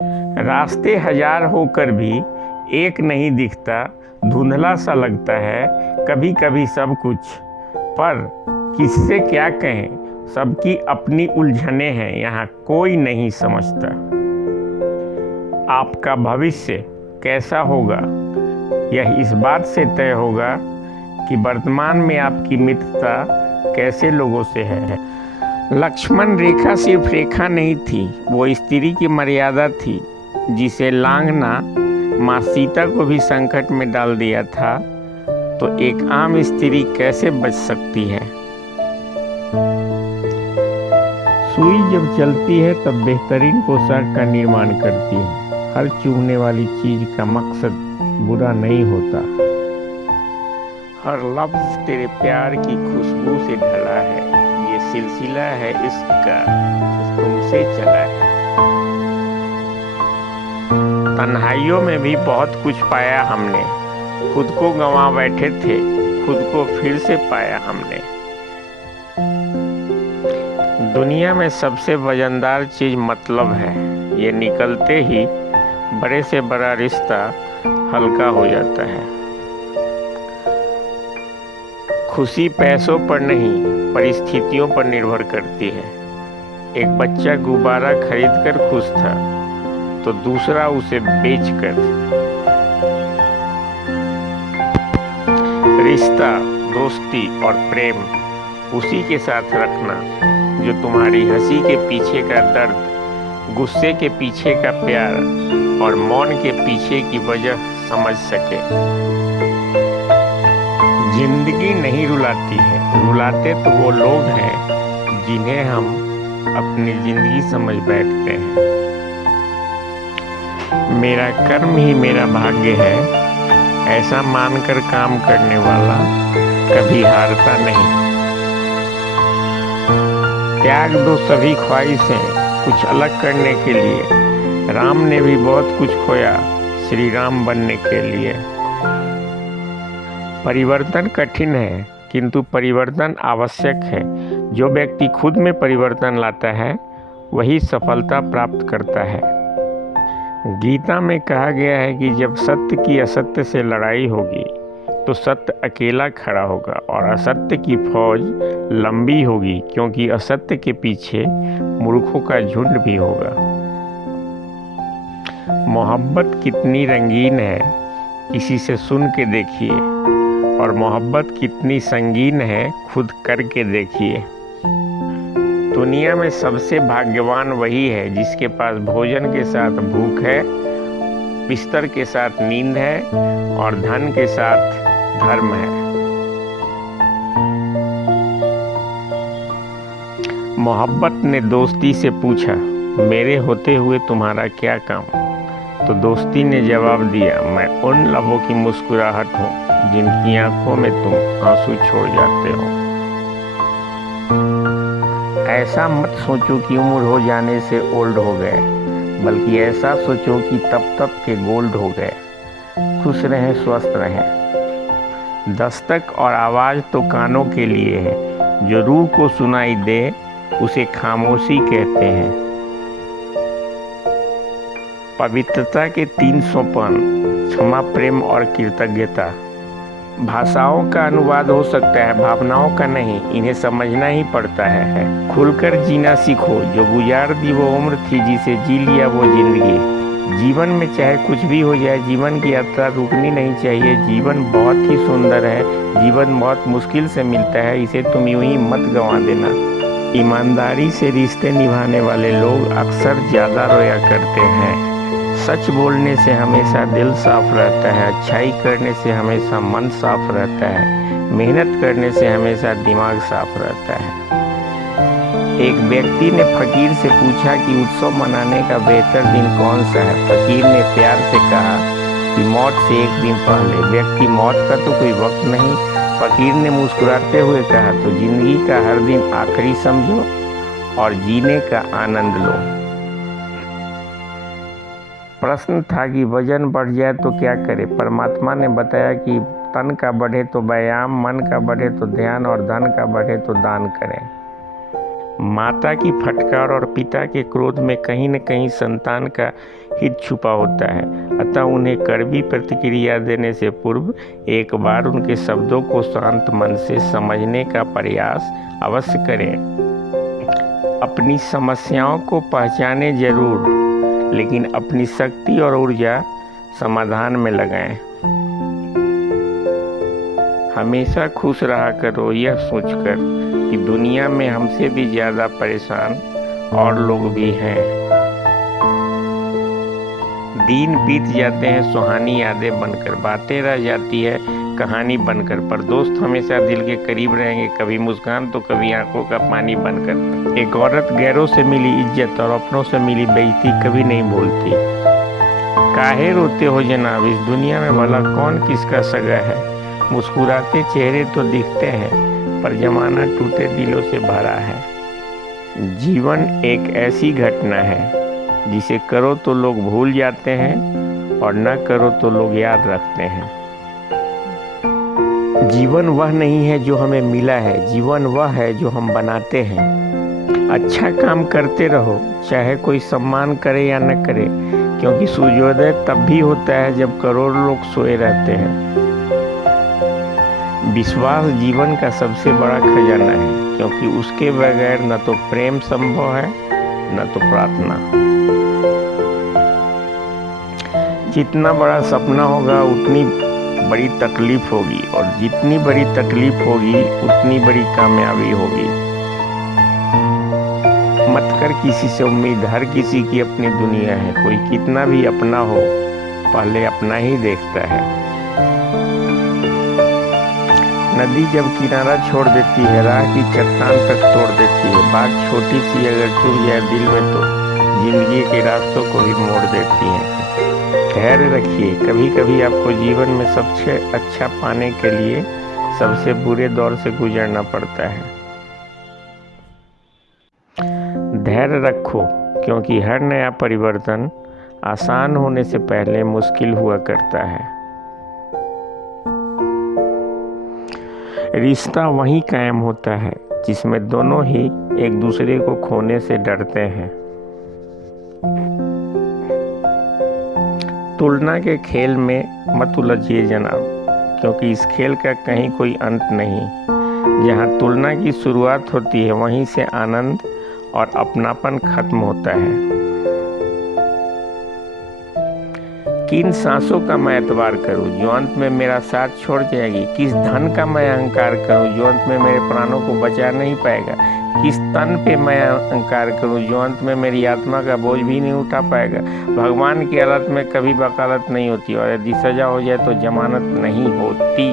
रास्ते हजार होकर भी एक नहीं दिखता, धुंधला सा लगता है कभी कभी सब कुछ। पर किससे क्या कहें, सबकी अपनी उलझनें हैं, यहाँ कोई नहीं समझता। आपका भविष्य कैसा होगा यह इस बात से तय होगा कि वर्तमान में आपकी मित्रता कैसे लोगों से है। लक्ष्मण रेखा सिर्फ रेखा नहीं थी, वो स्त्री की मर्यादा थी जिसे लांघना माँ सीता को भी संकट में डाल दिया था। तो एक आम स्त्री कैसे बच सकती है। सुई जब चलती है तब बेहतरीन पोशाक का निर्माण करती है। हर चुभने वाली चीज का मकसद बुरा नहीं होता। हर लफ्ज तेरे प्यार की खुशबू से ढला है, ये सिलसिला है इसका जो तुमसे चला है। तन्हाइयों में भी बहुत कुछ पाया हमने, खुद को गंवा बैठे थे, खुद को फिर से पाया हमने। दुनिया में सबसे वजनदार चीज मतलब है, ये निकलते ही बड़े से बड़ा रिश्ता हल्का हो जाता है। खुशी पैसों पर नहीं, परिस्थितियों पर निर्भर करती है। एक बच्चा गुब्बारा खरीदकर खुश था तो दूसरा उसे बेचकर। रिश्ता, दोस्ती और प्रेम उसी के साथ रखना जो तुम्हारी हंसी के पीछे का दर्द, गुस्से के पीछे का प्यार और मौन के पीछे की वजह समझ सके। जिंदगी नहीं रुलाती है, रुलाते तो वो लोग हैं जिन्हें हम अपनी जिंदगी समझ बैठते हैं। मेरा कर्म ही मेरा भाग्य है, ऐसा मानकर काम करने वाला कभी हारता नहीं। त्याग दो सभी ख्वाहिशें कुछ अलग करने के लिए। राम ने भी बहुत कुछ खोया श्री राम बनने के लिए। परिवर्तन कठिन है किंतु परिवर्तन आवश्यक है। जो व्यक्ति खुद में परिवर्तन लाता है वही सफलता प्राप्त करता है। गीता में कहा गया है कि जब सत्य की असत्य से लड़ाई होगी तो सत्य अकेला खड़ा होगा और असत्य की फौज लंबी होगी, क्योंकि असत्य के पीछे मूर्खों का झुंड भी होगा। मोहब्बत कितनी रंगीन है किसी से सुन के देखिए, और मोहब्बत कितनी संगीन है खुद करके देखिए। दुनिया में सबसे भाग्यवान वही है जिसके पास भोजन के साथ भूख है, बिस्तर के साथ नींद है और धन के साथ धर्म है। मोहब्बत ने दोस्ती से पूछा, मेरे होते हुए तुम्हारा क्या काम। तो दोस्ती ने जवाब दिया, मैं उन लबों की मुस्कुराहट हूँ जिनकी आंखों में तुम आंसू छोड़ जाते हो। ऐसा मत सोचो कि उम्र हो जाने से ओल्ड हो गए, बल्कि ऐसा सोचो कि तब के गोल्ड हो गए। खुश रहें, स्वस्थ रहें। दस्तक और आवाज़ तो कानों के लिए है, जो रूह को सुनाई दे उसे खामोशी कहते हैं। पवित्रता के 3 सोपान, क्षमा, प्रेम और कृतज्ञता। भाषाओं का अनुवाद हो सकता है, भावनाओं का नहीं। इन्हें समझना ही पड़ता है। खुलकर जीना सीखो, जो गुजार दी वो उम्र थी जिसे जी लिया वो जिंदगी। जीवन में चाहे कुछ भी हो जाए, जीवन की यात्रा रुकनी नहीं चाहिए। जीवन बहुत ही सुंदर है, जीवन बहुत मुश्किल से मिलता है, इसे तुम यूं ही मत गंवा देना। ईमानदारी से रिश्ते निभाने वाले लोग अक्सर ज़्यादा रोया करते हैं। सच बोलने से हमेशा दिल साफ रहता है, अच्छाई करने से हमेशा मन साफ रहता है, मेहनत करने से हमेशा दिमाग साफ रहता है। एक व्यक्ति ने फकीर से पूछा कि उत्सव मनाने का बेहतर दिन कौन सा है। फकीर ने प्यार से कहा कि मौत से एक दिन पहले। व्यक्ति, मौत का तो कोई वक्त नहीं। फकीर ने मुस्कुराते हुए कहा, तो जिंदगी का हर दिन आखिरी समझो और जीने का आनंद लो। प्रश्न था कि वजन बढ़ जाए तो क्या करें। परमात्मा ने बताया कि तन का बढ़े तो व्यायाम, मन का बढ़े तो ध्यान और धन का बढ़े तो दान करें। माता की फटकार और पिता के क्रोध में कहीं न कहीं संतान का हित छुपा होता है। अतः उन्हें कड़वी प्रतिक्रिया देने से पूर्व एक बार उनके शब्दों को शांत मन से समझने का प्रयास अवश्य करें। अपनी समस्याओं को पहचानें जरूर, लेकिन अपनी शक्ति और ऊर्जा समाधान में लगाएं। हमेशा खुश रहा करो, यह सोचकर कि दुनिया में हमसे भी ज़्यादा परेशान और लोग भी हैं। दिन बीत जाते हैं सुहानी यादें बनकर, बातें रह जाती है कहानी बनकर, पर दोस्त हमेशा दिल के करीब रहेंगे, कभी मुस्कान तो कभी आंखों का पानी बनकर। एक औरत गैरों से मिली इज्जत और अपनों से मिली बेइज्जती कभी नहीं भूलती। काहे रोते हो जनाब, इस दुनिया में भला कौन किसका सगा है। मुस्कुराते चेहरे तो दिखते हैं, पर जमाना टूटे दिलों से भरा है। जीवन एक ऐसी घटना है जिसे करो तो लोग भूल जाते हैं और न करो तो लोग याद रखते हैं। जीवन वह नहीं है जो हमें मिला है, जीवन वह है जो हम बनाते हैं। अच्छा काम करते रहो, चाहे कोई सम्मान करे या न करे, क्योंकि सूर्योदय तब भी होता है जब करोड़ों लोग सोए रहते हैं। विश्वास जीवन का सबसे बड़ा खजाना है, क्योंकि उसके बगैर न तो प्रेम संभव है न तो प्रार्थना। जितना बड़ा सपना होगा उतनी बड़ी तकलीफ होगी, और जितनी बड़ी तकलीफ होगी उतनी बड़ी कामयाबी होगी। मत कर किसी से उम्मीद, हर किसी की अपनी दुनिया है। कोई कितना भी अपना हो, पहले अपना ही देखता है। नदी जब किनारा छोड़ देती है, राह की चट्टान तक तोड़ देती है। बात छोटी सी अगर चुभ जाए दिल में तो जिंदगी के रास्तों को भी मोड़ देती है। धैर्य रखिए, कभी कभी आपको जीवन में सबसे अच्छा पाने के लिए सबसे बुरे दौर से गुजरना पड़ता है। धैर्य रखो, क्योंकि हर नया परिवर्तन आसान होने से पहले मुश्किल हुआ करता है। रिश्ता वहीं कायम होता है जिसमें दोनों ही एक दूसरे को खोने से डरते हैं। तुलना के खेल में मत उलझिए जनाब, क्योंकि इस खेल का कहीं कोई अंत नहीं। जहाँ तुलना की शुरुआत होती है वहीं से आनंद और अपनापन खत्म होता है। किन सांसों का मैं एतबार करूं जो अंत में मेरा साथ छोड़ जाएगी। किस धन का मैं अहंकार करूं जो अंत में मेरे प्राणों को बचा नहीं पाएगा। किस तन पे मैं अहंकार करूं जो अंत में मेरी आत्मा का बोझ भी नहीं उठा पाएगा। भगवान की अदालत में कभी वकालत नहीं होती, और यदि सजा हो जाए तो जमानत नहीं होती।